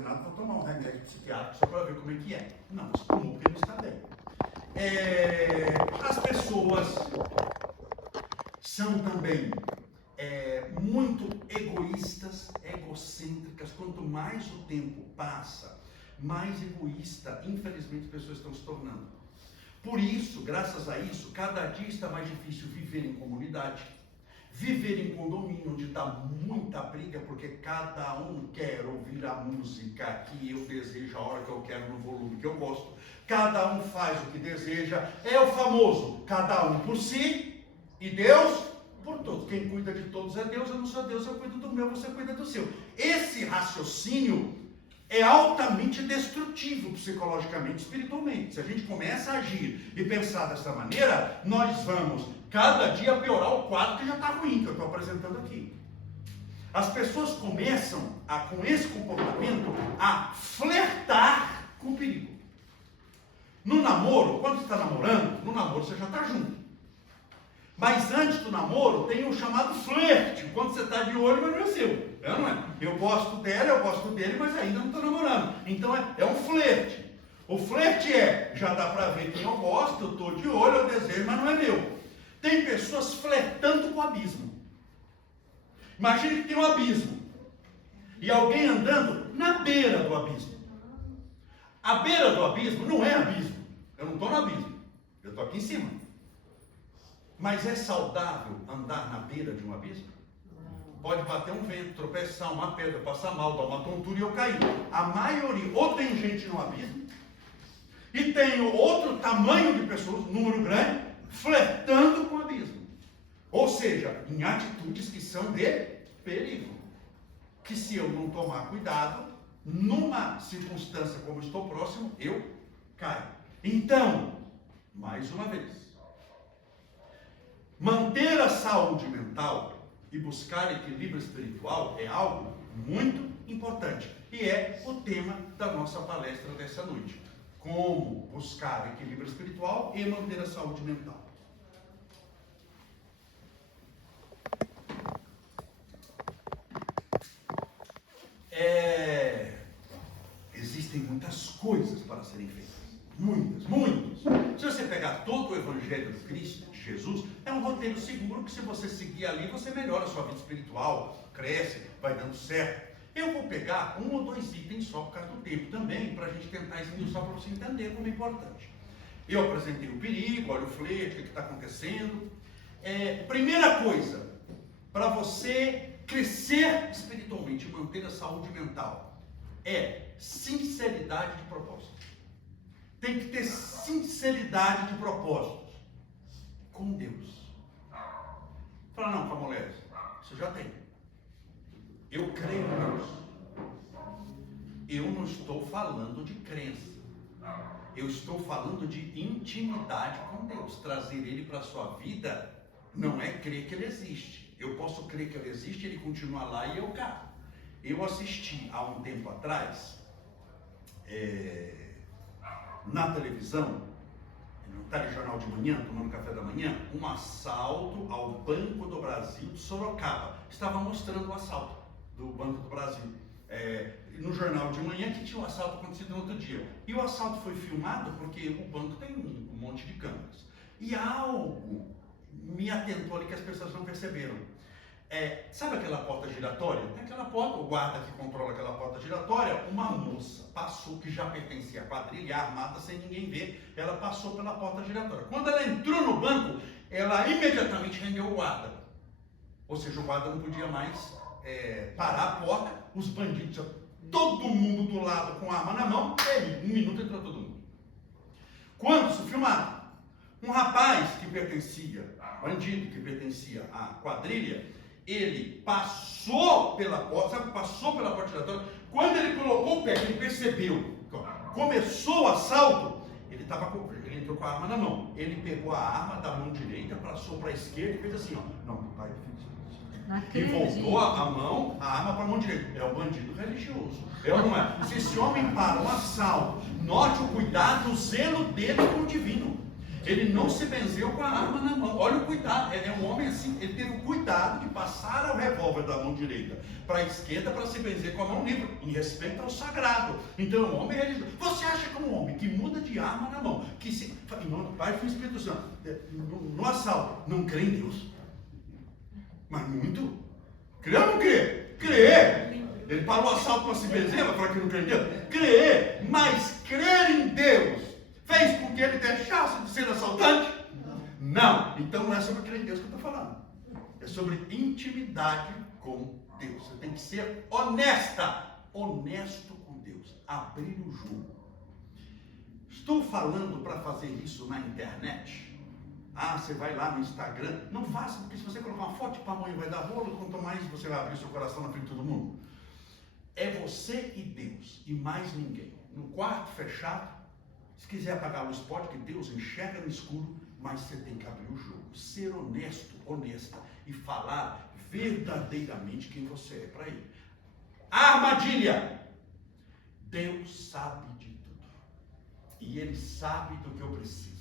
fazer nada, vou tomar um remédio psiquiátrico só para ver como é que é. Não, você tomou porque não está bem. As pessoas são também muito egoístas, egocêntricas. Quanto mais o tempo passa, mais egoísta, infelizmente, as pessoas estão se tornando. Por isso, graças a isso, cada dia está mais difícil viver em comunidade, viver em condomínio, onde dá muita briga, porque cada um quer ouvir a música que eu desejo, a hora que eu quero, no volume que eu gosto. Cada um faz o que deseja. É o famoso, cada um por si e Deus por todos. Quem cuida de todos é Deus, eu não sou Deus, eu cuido do meu, você cuida do seu. Esse raciocínio é altamente destrutivo psicologicamente, espiritualmente. Se a gente começa a agir e pensar dessa maneira, nós vamos cada dia piorar o quadro que já está ruim, que eu estou apresentando aqui. As pessoas começam, com esse comportamento, a flertar com o perigo. No namoro, quando você está namorando, no namoro você já está junto. Mas antes do namoro, tem o chamado flerte, quando você está de olho, mas não é seu. Não é? Eu gosto dela, eu gosto dele, mas ainda não estou namorando. Então é um flerte. O flerte já dá para ver quem eu gosto, eu estou de olho, eu desejo, mas não é meu. Tem pessoas flertando com o abismo. Imagine que tem um abismo. E alguém andando na beira do abismo. A beira do abismo não é abismo. Eu não estou no abismo. Eu estou aqui em cima. Mas é saudável andar na beira de um abismo? Pode bater um vento, tropeçar, uma pedra, passar mal, dar uma tontura e eu cair. A maioria, ou tem gente no abismo, e tem outro tamanho de pessoas, número grande, flertando com o abismo. Ou seja, em atitudes que são de perigo. Que se eu não tomar cuidado, numa circunstância como estou próximo, eu caio. Então, mais uma vez, manter a saúde mental e buscar equilíbrio espiritual é algo muito importante. E é o tema da nossa palestra dessa noite. Como buscar equilíbrio espiritual e manter a saúde mental. Existem muitas coisas para serem feitas. Muitas, muitas. Se você pegar todo o Evangelho de Cristo, de Jesus, é um roteiro seguro que se você seguir ali, você melhora a sua vida espiritual, cresce, vai dando certo. Eu vou pegar 1 ou 2 itens só por causa do tempo também, para a gente tentar esmiuçar para você entender como é importante. Eu apresentei o perigo, olha o flerte, o que está acontecendo. Primeira coisa, para você crescer espiritualmente e manter a saúde mental, é sinceridade de propósito. Tem que ter sinceridade de propósitos com Deus. Fala, não, Camolés, você já tem. Eu creio em Deus. Eu não estou falando de crença. Eu estou falando de intimidade com Deus. Trazer Ele para a sua vida não é crer que Ele existe. Eu posso crer que Ele existe, Ele continua lá e eu cá. Eu assisti há um tempo atrás, na televisão, no telejornal de manhã, tomando café da manhã, um assalto ao Banco do Brasil de Sorocaba. Estava mostrando o assalto do Banco do Brasil. No jornal de manhã que tinha um assalto acontecido no outro dia. E o assalto foi filmado porque o banco tem um monte de câmeras. E algo me atentou ali que as pessoas não perceberam. Sabe aquela porta giratória? Tem aquela porta, o guarda que controla aquela porta giratória, uma moça passou, que já pertencia à quadrilha, armada, sem ninguém ver, ela passou pela porta giratória. Quando ela entrou no banco, ela imediatamente rendeu o guarda. Ou seja, o guarda não podia mais parar a porta, os bandidos, todo mundo do lado com a arma na mão, um minuto entrou todo mundo. Quando isso filmado, um rapaz que pertencia, bandido que pertencia à quadrilha, ele passou pela porta, sabe, passou pela porta giratória. Quando ele colocou o pé, ele percebeu, começou o assalto, ele entrou com a arma na mão. Ele pegou a arma da mão direita, passou para a esquerda e fez assim, ó. Não, pai, e voltou a arma para a mão direita. É um bandido religioso. Não é? Se esse homem para um assalto, note o cuidado, o zelo dele com o divino. Ele não se benzeu com a arma na mão. Olha o cuidado. É um homem assim, ele teve o cuidado de passar o revólver da mão direita para a esquerda para se benzer com a mão livre, em respeito ao sagrado. Então, um homem religioso. Você acha que um homem que muda de arma na mão, que se. Em nome do Pai, Filho e Espírito Santo, no assalto, não crê em Deus? Mas muito. Crê ou não crê? Crê. Ele parou o assalto para se benzer, vai falar que não crê em Deus? Crê. Mas crer em Deus fez com que ele deixasse de ser assaltante? Não. Então não é sobre crer em Deus que eu estou falando. É sobre intimidade com Deus. Você tem que ser honesta. Honesto com Deus. Abrir o jogo. Estou falando para fazer isso na internet? Você vai lá no Instagram. Não faça, porque se você colocar uma foto de pamonha vai dar rolo, quanto mais você vai abrir seu coração na frente de todo mundo. É você e Deus. E mais ninguém. No quarto fechado. Se quiser apagar a luz, pode, que Deus enxerga no escuro, mas você tem que abrir o jogo. Ser honesto, honesta e falar verdadeiramente quem você é para Ele. Armadilha! Deus sabe de tudo. E Ele sabe do que eu preciso.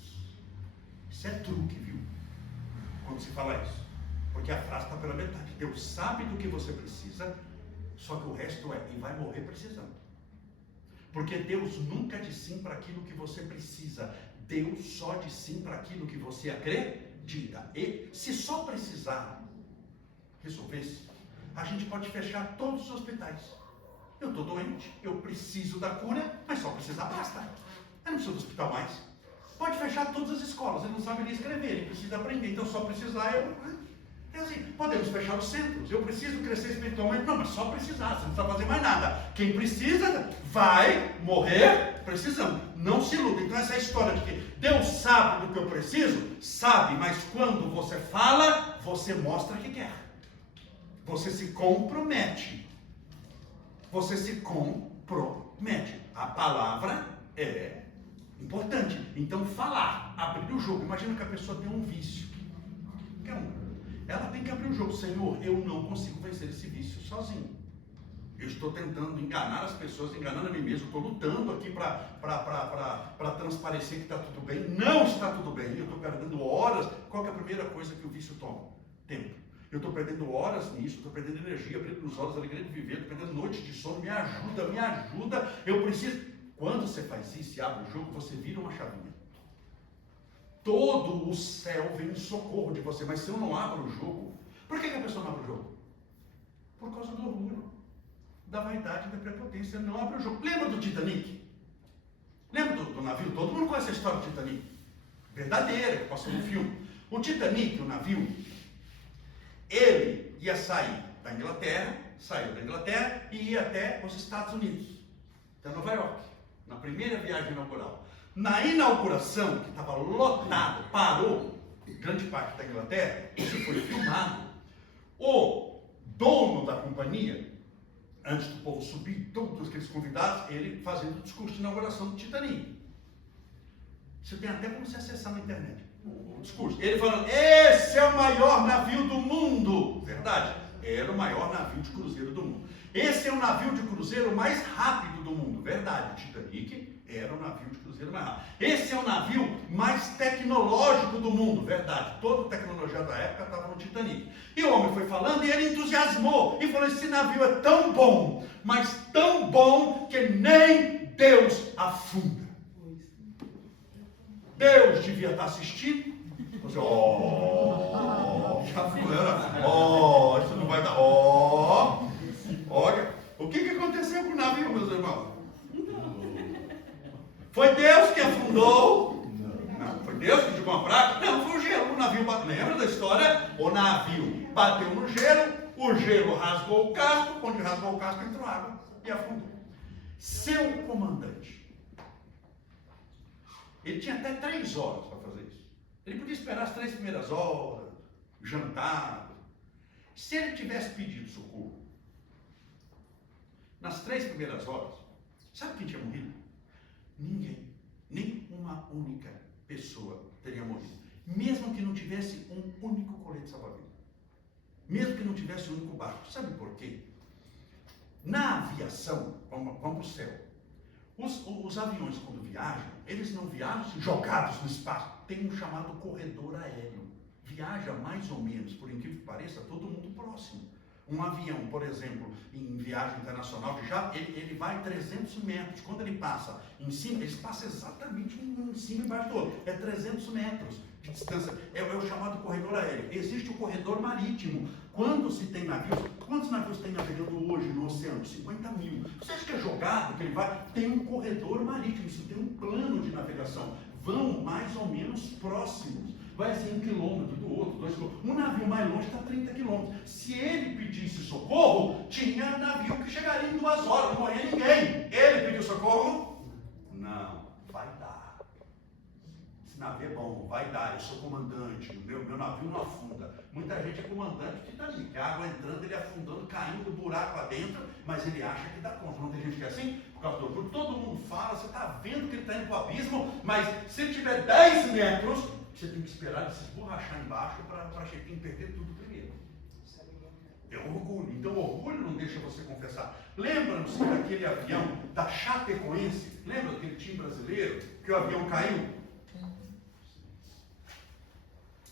Isso é truque, viu? Quando se fala isso. Porque a frase está pela metade. Deus sabe do que você precisa, só que o resto é, e vai morrer precisando. Porque Deus nunca diz sim para aquilo que você precisa. Deus só diz sim para aquilo que você acredita. E se só precisar resolvesse, a gente pode fechar todos os hospitais. Eu estou doente, eu preciso da cura, mas só precisar basta. Eu não preciso do hospital mais. Pode fechar todas as escolas, ele não sabe nem escrever, ele precisa aprender, então só precisar É assim, podemos fechar os centros. Eu preciso crescer espiritualmente. Não, mas só precisar, você não precisa fazer mais nada. Quem precisa vai morrer precisando. Não se iluda. Então essa história de que Deus sabe do que eu preciso, sabe, mas quando você fala, você mostra que quer. Você se compromete. Você se compromete. A palavra é importante. Então falar, abrir o jogo. Imagina que a pessoa tem um vício. Quer um? Ela tem que abrir o jogo. Senhor, eu não consigo vencer esse vício sozinho. Eu estou tentando enganar as pessoas, enganando a mim mesmo. Estou lutando aqui para transparecer que está tudo bem. Não está tudo bem. Eu estou perdendo horas. Qual que é a primeira coisa que o vício toma? Tempo. Eu estou perdendo horas nisso, estou perdendo energia, perdendo os olhos, a alegria de viver, estou perdendo noites de sono. Me ajuda. Eu preciso. Quando você faz isso e abre o jogo, você vira uma chavinha. Todo o céu vem em socorro de você, mas se eu não abro o jogo, por que a pessoa não abre o jogo? Por causa do orgulho, da vaidade e da prepotência. Não abre o jogo. Lembra do Titanic? Lembra do navio? Todo mundo conhece a história do Titanic. Verdadeira, que passou no filme. O Titanic, o navio, ele ia sair da Inglaterra, saiu da Inglaterra e ia até os Estados Unidos, até Nova York, na primeira viagem inaugural. Na inauguração, que estava lotado, parou grande parte da Inglaterra, isso foi filmado. O dono da companhia, antes do povo subir, todos aqueles convidados, ele fazendo o discurso de inauguração do Titanic. Você tem até como se acessar na internet o discurso. Ele falando, esse é o maior navio do mundo. Verdade, era o maior navio de cruzeiro do mundo. Esse é o navio de cruzeiro mais rápido do mundo. Verdade, o Titanic era o navio de cruzeiro mais rápido. Esse é o navio mais tecnológico do mundo. Verdade, toda a tecnologia da época estava no Titanic. E o homem foi falando e ele entusiasmou. E falou, esse navio é tão bom, mas tão bom que nem Deus afunda. Deus devia estar assistindo. Você, isso não vai dar. Olha, o que aconteceu com o navio, meus irmãos? Foi Deus que afundou? Não. Foi Deus que jogou uma praga? Não, foi o gelo. O navio bateu. Lembra da história? O navio bateu no gelo, o gelo rasgou o casco, onde rasgou o casco entrou água e afundou. Seu comandante, ele tinha até 3 horas para fazer isso. Ele podia esperar as 3 primeiras horas, jantar. Se ele tivesse pedido socorro, nas 3 primeiras horas, sabe quem tinha morrido? Ninguém. Nem uma única pessoa teria morrido. Mesmo que não tivesse um único colete salva-vidas. Mesmo que não tivesse um único barco. Sabe por quê? Na aviação, vamos para o céu. Os aviões, quando viajam, eles não viajam jogados no espaço. Tem um chamado corredor aéreo. Viaja mais ou menos, por incrível que pareça, todo mundo próximo. Um avião, por exemplo, em viagem internacional, ele vai 300 metros. Quando ele passa em cima, ele passa exatamente um em cima e embaixo do outro. É 300 metros de distância. É o chamado corredor aéreo. Existe o corredor marítimo. Quando se tem navios, quantos navios tem navegando hoje no oceano? 50 mil. Você acha que é jogado que ele vai? Tem um corredor marítimo, isso tem um plano de navegação. Vão mais ou menos próximos. Vai ser 1 quilômetro do outro, 2 quilômetros. Um navio mais longe está 30 quilômetros. Se ele pedisse socorro, tinha navio que chegaria em 2 horas, não morria ninguém. Ele pediu socorro? Não, vai dar. Esse navio é bom, vai dar. Eu sou comandante, meu navio não afunda. Muita gente é comandante que está ali, que a água entrando, ele afundando, caindo, buraco lá dentro, mas ele acha que dá conta. Não tem gente que é assim? Por causa do orgulho. Todo mundo fala, você está vendo que ele está indo para o abismo, mas se ele tiver 10 metros, você tem que esperar ele se esborrachar embaixo para perder tudo primeiro. É orgulho. Então o orgulho não deixa você confessar. Lembram-se daquele avião da Chapecoense? Lembra daquele time brasileiro que o avião caiu?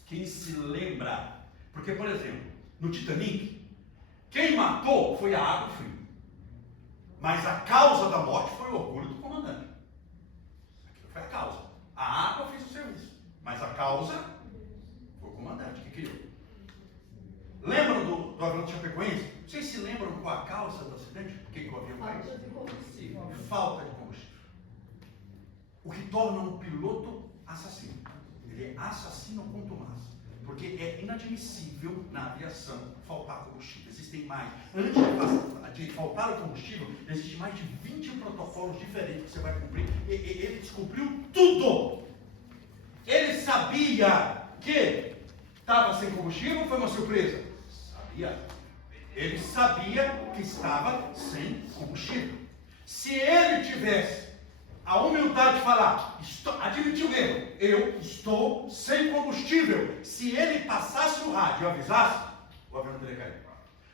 Quem se lembra? Porque, por exemplo, no Titanic, quem matou foi a água fria. Mas a causa da morte foi o orgulho do comandante. Aquilo foi a causa. A água fez o serviço. Mas a causa foi o comandante que criou. Lembram do avião de Chapecoense? Vocês se lembram qual a causa do acidente? Por que o avião caiu? Falta de combustível. Falta de combustível. O que torna um piloto assassino. Ele é assassino contumaz. Porque é inadmissível na aviação faltar combustível. Existem mais. Antes de faltar o combustível, existem mais de 20 protocolos diferentes que você vai cumprir. Ele descobriu tudo. Ele sabia que estava sem combustível ou foi uma surpresa? Sabia. Ele sabia que estava sem combustível. Se ele tivesse a humildade de falar, admitir o erro, eu estou sem combustível. Se ele passasse no rádio e avisasse, o avião não teria caído.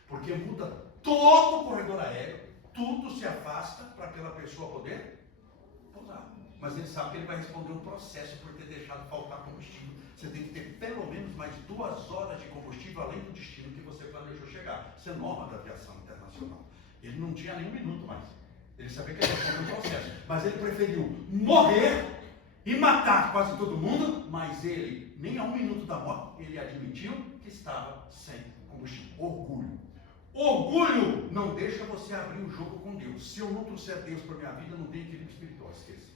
Porque muda todo o corredor aéreo, tudo se afasta para aquela pessoa poder pousar. Mas ele sabe que ele vai responder um processo por ter deixado faltar combustível. Você tem que ter pelo menos mais 2 horas de combustível além do destino que você planejou chegar. Isso é norma da aviação internacional. Ele não tinha nem 1 minuto mais. Ele sabia que ele ia responder um processo. Mas ele preferiu morrer e matar quase todo mundo, mas ele, nem a 1 minuto da morte, ele admitiu que estava sem combustível. Orgulho. Orgulho não deixa você abrir o jogo com Deus. Se eu não trouxer Deus para a minha vida, não tem equilíbrio espiritual, esqueça.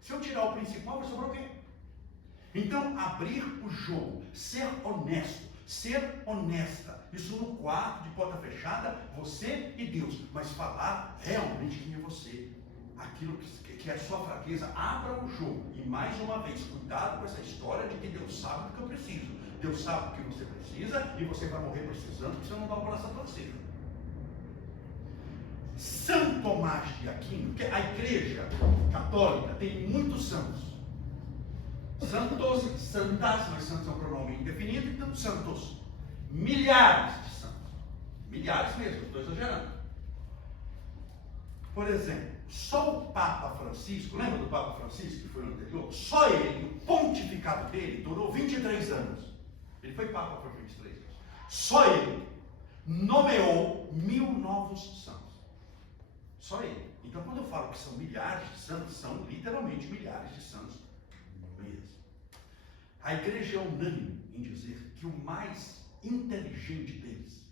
Se eu tirar o principal, vai sobrar o quê? Então, abrir o jogo, ser honesto, ser honesta. Isso no quarto, de porta fechada, você e Deus. Mas falar realmente quem é você. Aquilo que é a sua fraqueza. Abra o jogo. E mais uma vez, cuidado com essa história de que Deus sabe o que eu preciso. Deus sabe o que você precisa e você vai morrer precisando, porque você não dá o coração para você. São Tomás de Aquino, porque a igreja católica tem muitos santos. Santos, santas, mas santos é um pronome indefinido, então santos. Milhares de santos. Milhares mesmo, estou exagerando. Por exemplo, só o Papa Francisco, lembra do Papa Francisco que foi o anterior? Só ele, o pontificado dele, durou 23 anos. Ele foi Papa por 23 anos. Só ele nomeou 1000 novos santos. Só ele. Então, quando eu falo que são milhares de santos, são literalmente milhares de santos mesmo. A igreja é unânime em dizer que o mais inteligente deles,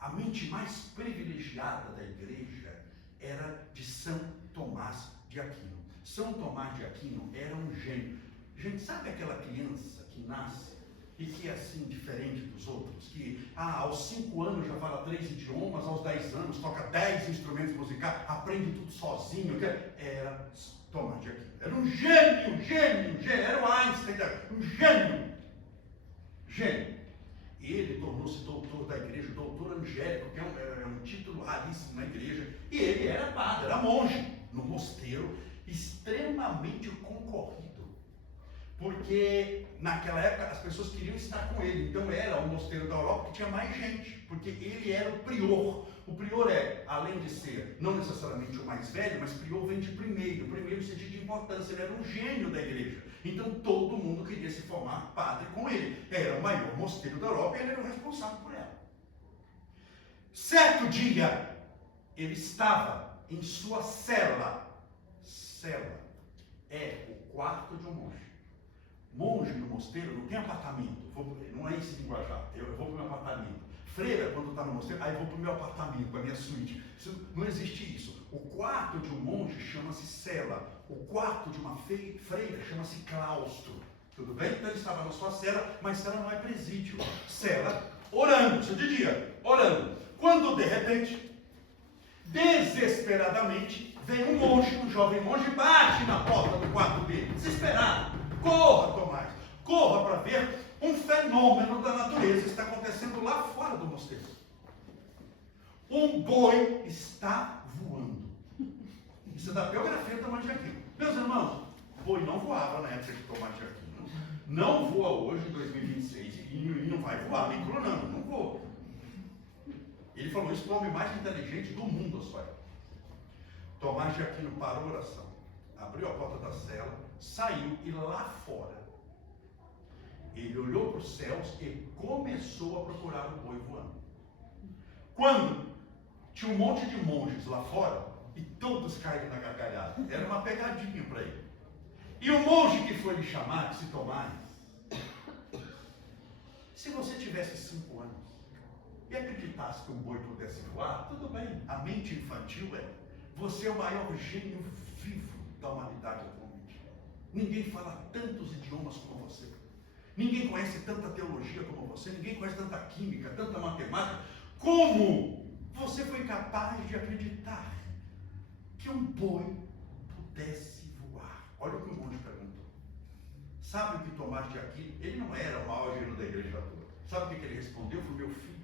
a mente mais privilegiada da igreja, era de São Tomás de Aquino. São Tomás de Aquino era um gênio. Gente, sabe aquela criança que nasce e que é assim diferente dos outros? Que aos 5 anos já fala 3 idiomas, aos 10 anos toca 10 instrumentos musicais, aprende tudo sozinho. Era Tomás de Aquino. Era um gênio. Era o Einstein, um gênio. E ele tornou-se doutor da igreja, doutor angélico, que é um título raríssimo na igreja. E ele era padre, era monge, no mosteiro, extremamente concorrido. Porque naquela época as pessoas queriam estar com ele. Então era o mosteiro da Europa que tinha mais gente, porque ele era o prior. O prior é, além de ser não necessariamente o mais velho, mas prior vem de primeiro no sentido de importância, ele era um gênio da igreja. Então todo mundo queria se formar padre com ele. Era o maior mosteiro da Europa e ele era o responsável por ela. Certo dia, ele estava em sua cela. Cela é o quarto de um monge. Monge no mosteiro não tem apartamento. Não é esse linguajar. Eu vou para o meu apartamento. Freira, quando está no mosteiro, aí eu vou para o meu apartamento, para a minha suíte. Não existe isso. O quarto de um monge chama-se cela. O quarto de uma freira chama-se claustro. Tudo bem? Então ele estava na sua cela, mas cela não é presídio. Cela, orando, isso de dia, orando. Quando de repente, desesperadamente, vem um monge, um jovem monge, bate na porta do quarto dele, desesperado. Corra, Tomás, corra para ver um fenômeno da natureza que está acontecendo lá fora do mosteiro. Um boi está voando. Isso é da biografia do Tomás de Aquino. Meus irmãos, boi não voava na época de Tomás de Aquino. Não voa hoje, em 2026, e não vai voar, nem clonando, não voa. Ele falou isso para o homem mais inteligente do mundo, a sua época. Tomás de Aquino parou a oração, abriu a porta da cela, saiu e lá fora, ele olhou para os céus e começou a procurar o boi voando. Quando tinha um monte de monges lá fora e todos caíram na gargalhada, era uma pegadinha para ele. E o monge que foi lhe chamar, disse: Tomás, se você tivesse 5 anos e acreditasse que um boi pudesse voar, tudo bem, a mente infantil é. Você é o maior gênio vivo da humanidade atualmente. Ninguém fala tantos idiomas como você. Ninguém conhece tanta teologia como você. Ninguém conhece tanta química, tanta matemática. Como você foi capaz de acreditar que um boi pudesse voar? Olha o que o monge perguntou. Sabe o que Tomás de Aquino, ele não era o maior gênio da igreja toda. Sabe o que ele respondeu? Foi: meu filho,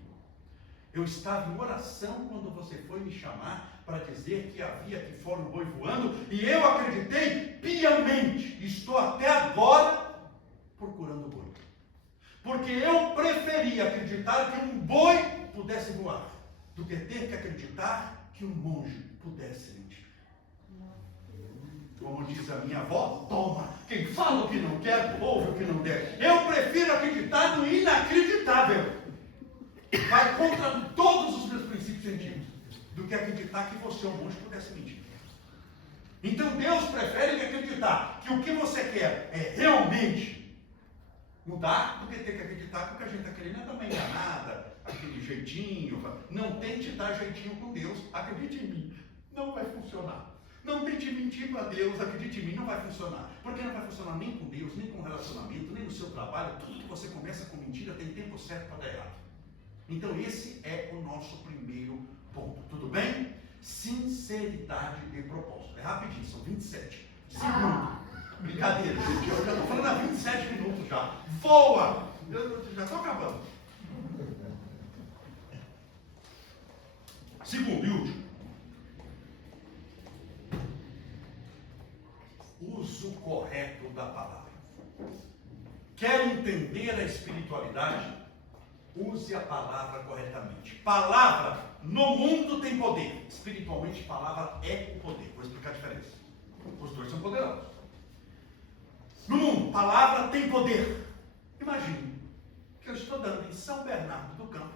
eu estava em oração quando você foi me chamar para dizer que havia aqui fora um boi voando, e eu acreditei piamente. Estou até agora procurando o boi. Porque eu preferia acreditar que um boi pudesse voar, do que ter que acreditar que um monge pudesse mentir. Como diz a minha avó, toma, quem fala o que não quer, ouve o que não deve. Eu prefiro acreditar no inacreditável. Vai contra todos os meus princípios científicos, do que acreditar que você, um monge, pudesse mentir. Então Deus prefere acreditar que o que você quer é realmente mudar, do que ter que acreditar que o que a gente está querendo é dar uma enganada, aquele jeitinho. Não tente dar jeitinho com Deus, acredite em mim, não vai funcionar. Não tente mentir para Deus, acredite em mim, não vai funcionar. Porque não vai funcionar nem com Deus, nem com relacionamento, nem no seu trabalho. Tudo que você começa com mentira tem tempo certo para dar errado. Então esse é o nosso primeiro ponto. Tudo bem? Sinceridade de propósito. É rapidinho, são 27. Segundo, brincadeira, gente. Eu já estou falando há 27 minutos já. Voa! Eu já estou acabando. Segundo e último. Uso correto da palavra. Quer entender a espiritualidade? Use a palavra corretamente. Palavra no mundo tem poder. Espiritualmente, palavra é o poder. Vou explicar a diferença. Os dois são poderosos. No mundo, palavra tem poder. Imagine que eu estou dando em São Bernardo do Campo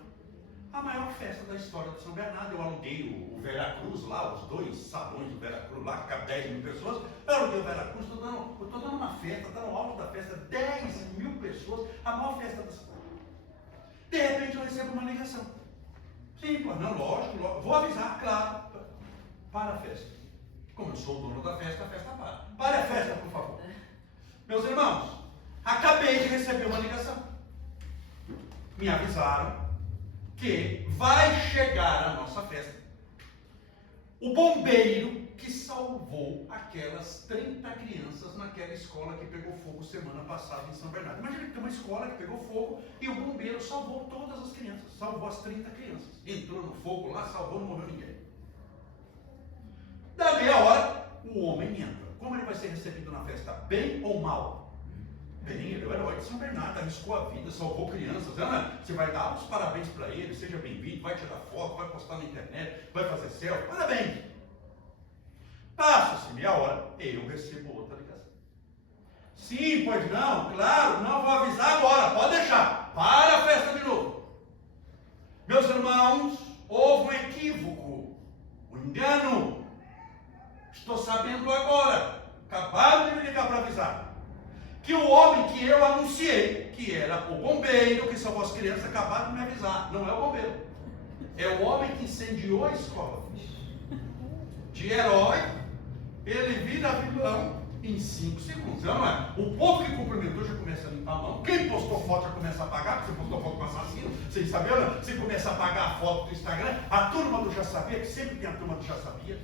a maior festa da história de São Bernardo. Eu aluguei o Veracruz lá, os 2 salões do Veracruz lá, que cabe 10 mil pessoas. Eu aluguei o Veracruz, estou dando uma festa, está no alto da festa, 10 mil pessoas, a maior festa da cidade. De repente eu recebo uma ligação. Sim, pô, não, lógico, vou avisar, claro. Para a festa. Como eu sou o dono da festa, a festa para. Pare a festa, por favor. Meus irmãos, acabei de receber uma ligação. Me avisaram que vai chegar à nossa festa o bombeiro que salvou aquelas 30 crianças naquela escola que pegou fogo semana passada em São Bernardo. Imagina que tem uma escola que pegou fogo e o bombeiro salvou todas as crianças, salvou as 30 crianças. Entrou no fogo lá, salvou, não morreu ninguém. Da meia hora, o homem entra. Como ele vai ser recebido na festa? Bem ou mal? bem, ele é o herói de São Bernardo, arriscou a vida, salvou crianças. Ana, você vai dar os parabéns para ele, seja bem-vindo, vai tirar foto, vai postar na internet, vai fazer selfie, parabéns. Passa-se meia hora, eu recebo outra ligação. Sim, pois não, claro, não vou avisar agora, pode deixar, para a festa de novo. Meus irmãos, houve um equívoco, um engano. Estou sabendo agora, acabaram de me ligar para avisar, que o homem que eu anunciei, que era o bombeiro, que salvou as crianças, acabaram de me avisar, não é o bombeiro, é o homem que incendiou a escola. De herói, ele vira vilão em 5 segundos, não é? O povo que cumprimentou já começa a limpar a mão, quem postou foto já começa a apagar, porque você postou foto com assassino, sem saber, não? Você começa a apagar a foto do Instagram, a turma do já sabia, que sempre tem a turma do já sabia,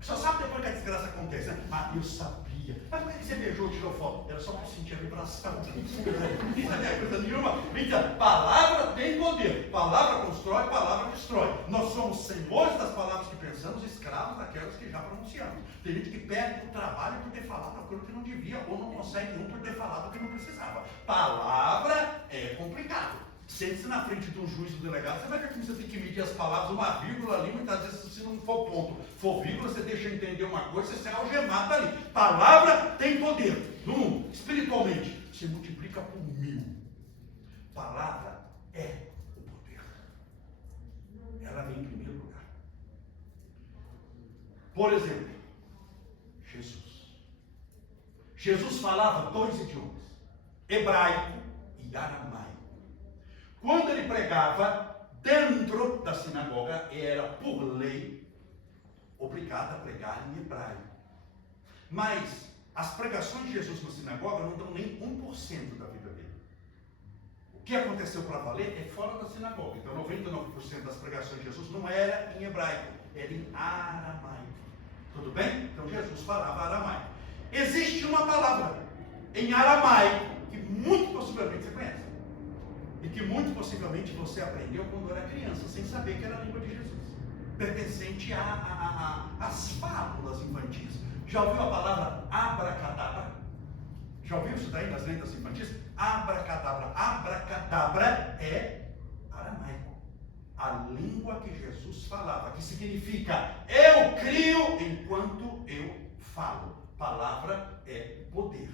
só sabe depois que a desgraça acontece, né? Ah, eu sabia. Mas por que você beijou, tirou foto? Era só para sentir a vibração. Não sabia coisa nenhuma. Então, palavra tem poder. Palavra constrói, palavra destrói. Nós somos senhores das palavras que pensamos, escravos daquelas que já pronunciamos. Tem gente que perde o trabalho por ter falado aquilo que não devia, ou não consegue um por ter falado o que não precisava. Palavra é complicado. Sente-se na frente de um juiz do delegado, você vai ver como você tem que medir as palavras, uma vírgula ali, muitas vezes se não for ponto, for vírgula, você deixa entender uma coisa, você será algemado ali. Palavra tem poder. No mundo, espiritualmente, você multiplica por 1000. Palavra é o poder. Ela vem em primeiro lugar. Por exemplo, Jesus falava 2 idiomas, hebraico e aramaico. Quando ele pregava dentro da sinagoga, era por lei obrigado a pregar em hebraico. Mas as pregações de Jesus na sinagoga não dão nem 1% da vida dele. O que aconteceu para valer é fora da sinagoga. Então 99% das pregações de Jesus não era em hebraico, era em aramaico. Tudo bem? Então Jesus falava aramaico. Existe uma palavra em aramaico que muito possivelmente você conhece. E que muito possivelmente você aprendeu quando era criança, sem saber que era a língua de Jesus, pertencente às fábulas infantis. Já ouviu a palavra abracadabra? Já ouviu isso daí nas lendas infantis? Abracadabra. Abracadabra é aramaico, a língua que Jesus falava, que significa eu crio enquanto eu falo. Palavra é poder.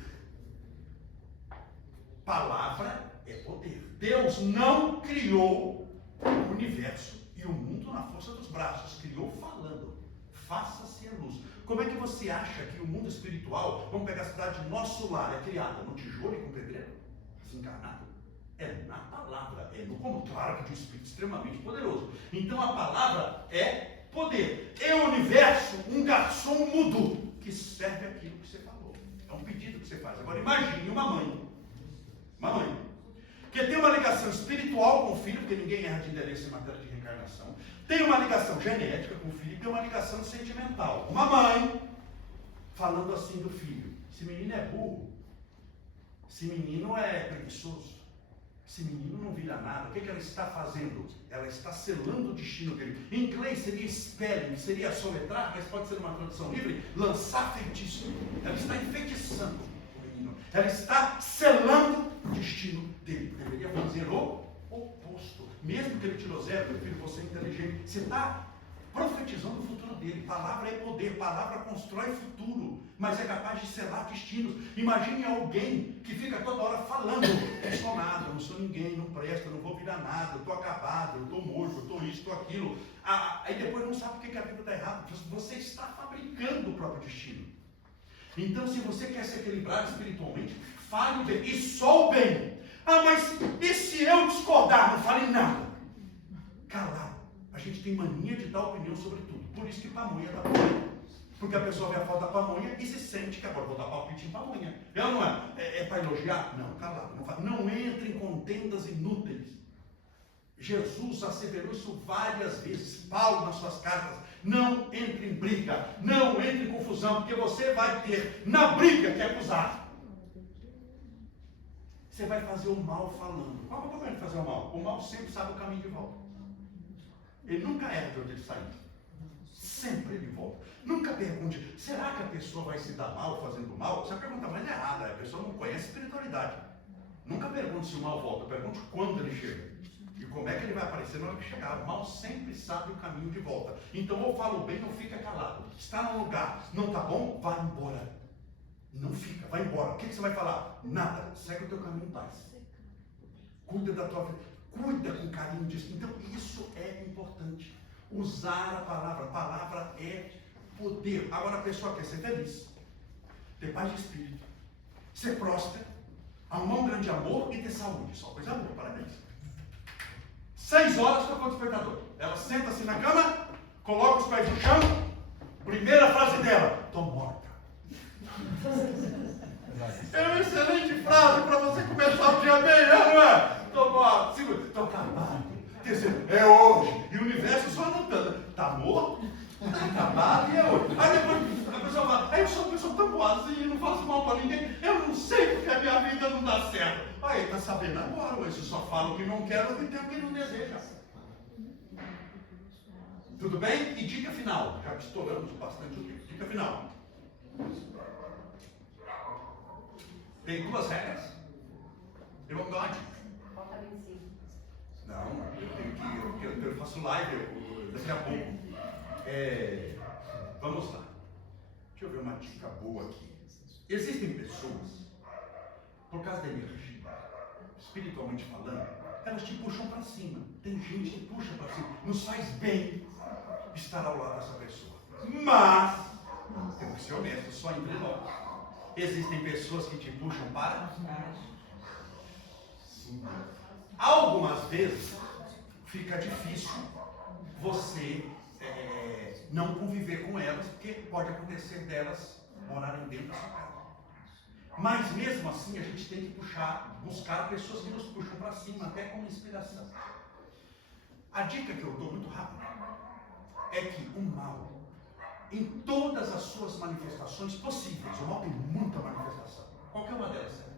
Palavra é poder. Deus não criou o universo e o mundo na força dos braços. Criou falando. Faça-se a luz. Como é que você acha que o mundo espiritual, vamos pegar a cidade de Nosso Lar, é criada no tijolo e com pedreiro? Desencarnado? É na palavra. É no contrário de um espírito extremamente poderoso. Então a palavra é poder. É o universo um garçom mudo que serve aquilo que você falou. É um pedido que você faz. Agora imagine uma mãe. Uma mãe que tem uma ligação espiritual com o filho, porque ninguém erra de endereço em matéria de reencarnação. Tem uma ligação genética com o filho e tem uma ligação sentimental. Uma mãe falando assim do filho: esse menino é burro, esse menino é preguiçoso, esse menino não vira nada. O que ela está fazendo? Ela está selando o destino dele. Em inglês seria spelling, seria soletrar, mas pode ser uma tradução livre, lançar feitiço. Ela está enfeitiçando o menino. Ela está selando o destino dele. Deveria fazer o oposto. Mesmo que ele tirou 0, meu filho, você é inteligente. Você está profetizando o futuro dele. Palavra é poder, palavra constrói futuro, mas é capaz de selar destinos. Imagine alguém que fica toda hora falando: eu não sou nada, eu não sou ninguém, não presto, eu não vou virar nada, eu estou acabado, eu estou morto, eu estou isso, estou aquilo. Aí depois não sabe por que a vida está errada. Você está fabricando o próprio destino. Então, se você quer se equilibrar espiritualmente, fale o bem, e só o bem. Ah, mas e se eu discordar? Não fale nada. Calado. A gente tem mania de dar opinião sobre tudo. Por isso que pamonha dá pamonha. Porque a pessoa vê a foto da pamonha e se sente que agora vou dar palpite em pamonha. Ela não é? É para elogiar? Não, calado. Não entre em contendas inúteis. Jesus asseverou isso várias vezes. Paulo nas suas cartas: não entre em briga, não entre em confusão, porque você vai ter na briga que acusar. Você vai fazer o mal falando. Qual é o problema de fazer o mal? O mal sempre sabe o caminho de volta. Ele nunca erra de onde ele saiu. Sempre ele volta. Nunca pergunte, será que a pessoa vai se dar mal fazendo mal? Você pergunta mais errada, a pessoa não conhece espiritualidade. Nunca pergunte se o mal volta, pergunte quando ele chega. E como é que ele vai aparecer na hora que chegar. O mal sempre sabe o caminho de volta. Então ou fala o bem ou fica calado. Está no lugar, não está bom? Vai embora. Não fica, vai embora. O que você vai falar? Nada. Segue o teu caminho em paz. Cuida da tua vida. Cuida com carinho disso. Então isso é importante. Usar a palavra. A palavra é poder. Agora a pessoa quer ser feliz, ter paz de espírito, ser próspera, arrumar um grande amor e ter saúde. Só coisa boa, parabéns. 6 horas tocou o despertador. Ela senta-se na cama, coloca os pés no chão. Primeira frase dela: tô morta. É uma excelente frase para você começar o dia bem, não é? Tô morta. Segunda, tô acabado. Terceiro, é hoje. E o universo só anotando. Tá morto? Tá acabado e é hoje. Aí depois a pessoa fala: eu sou uma pessoa tão boazinha, não faço mal para ninguém. Eu não sei porque a minha vida não dá certo. Aí, tá sabendo agora, mas eu só falo o que não quero e tem o que não deseja. Tudo bem? E dica final. Já estouramos bastante o tempo. Dica final. Tem 2 regras. Eu vou dar uma dica. Falta 25. Não, eu faço live daqui a pouco. Vamos lá. Deixa eu ver uma dica boa aqui. Existem pessoas, por causa da energia, espiritualmente falando, elas te puxam para cima. Tem gente que puxa para cima. Nos faz bem estar ao lado dessa pessoa. Mas, temos que ser honestos, só entre nós. Existem pessoas que te puxam para cima. Algumas vezes fica difícil você não conviver com elas, porque pode acontecer delas morarem dentro da sua casa. Mas mesmo assim a gente tem que buscar pessoas que nos puxam para cima, até como inspiração. A dica que eu dou muito rápido é que o mal, em todas as suas manifestações possíveis, o mal tem muita manifestação, qualquer uma delas serve.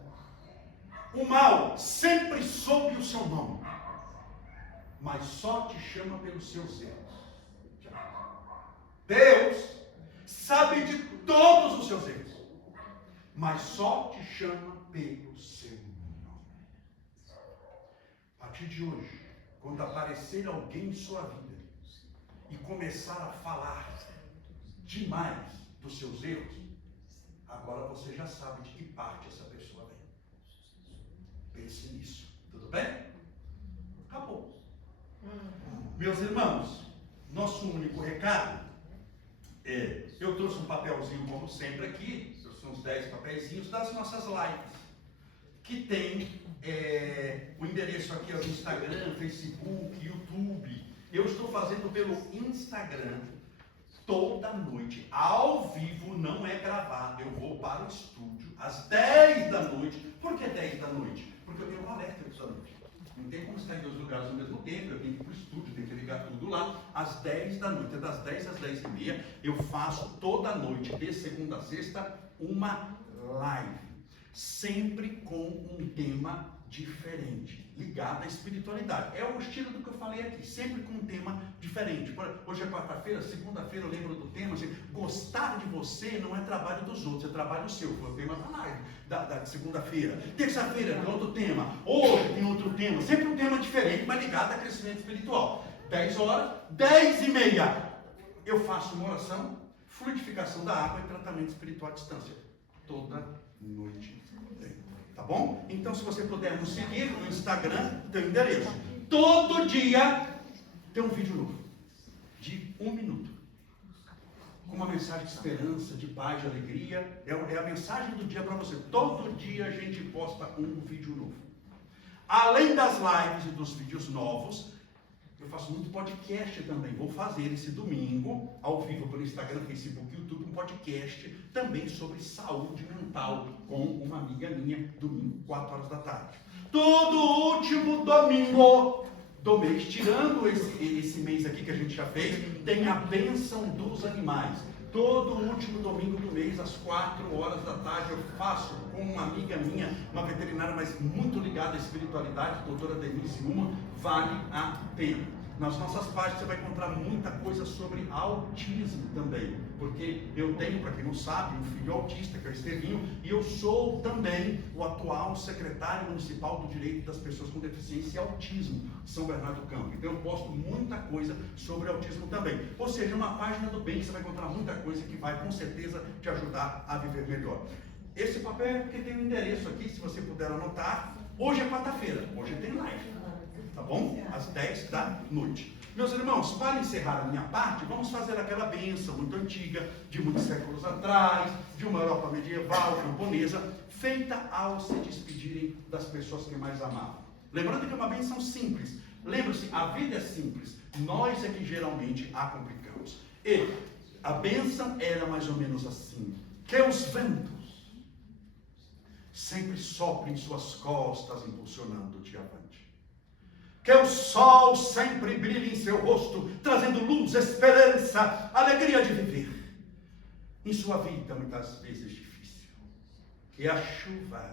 O mal sempre soube o seu nome, mas só te chama pelos seus erros. Deus sabe de todos os seus erros, mas só te chama pelo seu nome. A partir de hoje, quando aparecer alguém em sua vida e começar a falar demais dos seus erros, agora você já sabe de que parte essa pessoa vem. Pense nisso. Tudo bem? Acabou. Meus irmãos, nosso único recado eu trouxe um papelzinho, como sempre aqui, trouxe uns 10 papeizinhos das nossas lives, que tem o endereço aqui no Instagram, Facebook, YouTube. Eu estou fazendo pelo Instagram toda noite, ao vivo, não é gravado. Eu vou para o estúdio às 10 da noite. Por que 10 da noite? Porque eu tenho uma palestra essa noite. Não tem como estar em 2 lugares ao mesmo tempo, eu tenho que ir para o estúdio, tenho que ligar tudo lá, às 10 da noite, das 10 às 10 e meia, eu faço toda noite, de segunda a sexta, uma live, sempre com um tema diferente, ligado à espiritualidade. É o estilo do que eu falei aqui, sempre com um tema diferente. Hoje é quarta-feira, segunda-feira eu lembro do tema, assim, gostar de você não é trabalho dos outros, é trabalho seu, foi o tema da live, da segunda-feira. Terça-feira tem outro tema, hoje tem outro tema, sempre um tema diferente, mas ligado a crescimento espiritual. 10 horas, 10 e meia, eu faço uma oração, fluidificação da água e tratamento espiritual à distância, toda noite. Tá bom? Então, se você puder nos seguir no Instagram, tem o endereço. Todo dia tem um vídeo novo, de 1 minuto, com uma mensagem de esperança, de paz, de alegria. É a mensagem do dia para você. Todo dia a gente posta um vídeo novo. Além das lives e dos vídeos novos, eu faço muito podcast também. Vou fazer esse domingo, ao vivo pelo Instagram, Facebook e YouTube, um podcast também sobre saúde mental com uma amiga minha, domingo, 4 horas da tarde. Todo último domingo do mês, tirando esse mês aqui que a gente já fez, tem a bênção dos animais. Todo último domingo do mês, às 4 horas da tarde, eu faço com uma amiga minha, uma veterinária, mas muito ligada à espiritualidade, doutora Denise Uma, vale a pena. Nas nossas páginas você vai encontrar muita coisa sobre autismo também, porque porque eu tenho, para quem não sabe, um filho autista, que é o Estevinho, e eu sou também o atual secretário municipal do Direito das Pessoas com Deficiência e Autismo de São Bernardo do Campo. Então eu posto muita coisa sobre autismo também. Ou seja, uma página do bem que você vai encontrar muita coisa que vai com certeza te ajudar a viver melhor. Esse papel é porque tem um endereço aqui, se você puder anotar. Hoje é quarta-feira, hoje tem live, tá bom? Às 10 da noite. Meus irmãos, para encerrar a minha parte, vamos fazer aquela bênção muito antiga, de muitos séculos atrás, de uma Europa medieval, camponesa, feita ao se despedirem das pessoas que mais amavam. Lembrando que é uma bênção simples. Lembre-se, a vida é simples, nós é que geralmente a complicamos. E a bênção era mais ou menos assim: que os ventos sempre soprem suas costas, impulsionando-te avante. Que o sol sempre brilhe em seu rosto, trazendo luz, esperança, alegria de viver. Em sua vida, muitas vezes difícil. Que as chuvas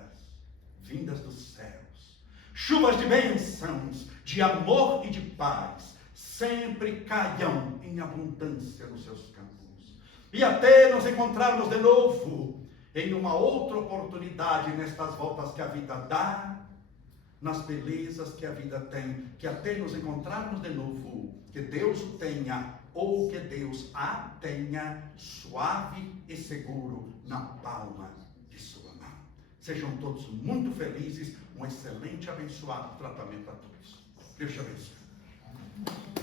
vindas dos céus, chuvas de bênçãos, de amor e de paz, sempre caiam em abundância nos seus campos. E até nos encontrarmos de novo, em uma outra oportunidade, nestas voltas que a vida dá, nas belezas que a vida tem, que até nos encontrarmos de novo, que Deus o tenha, ou que Deus a tenha suave e seguro na palma de sua mão. Sejam todos muito felizes, um excelente, abençoado tratamento a todos. Deus te abençoe.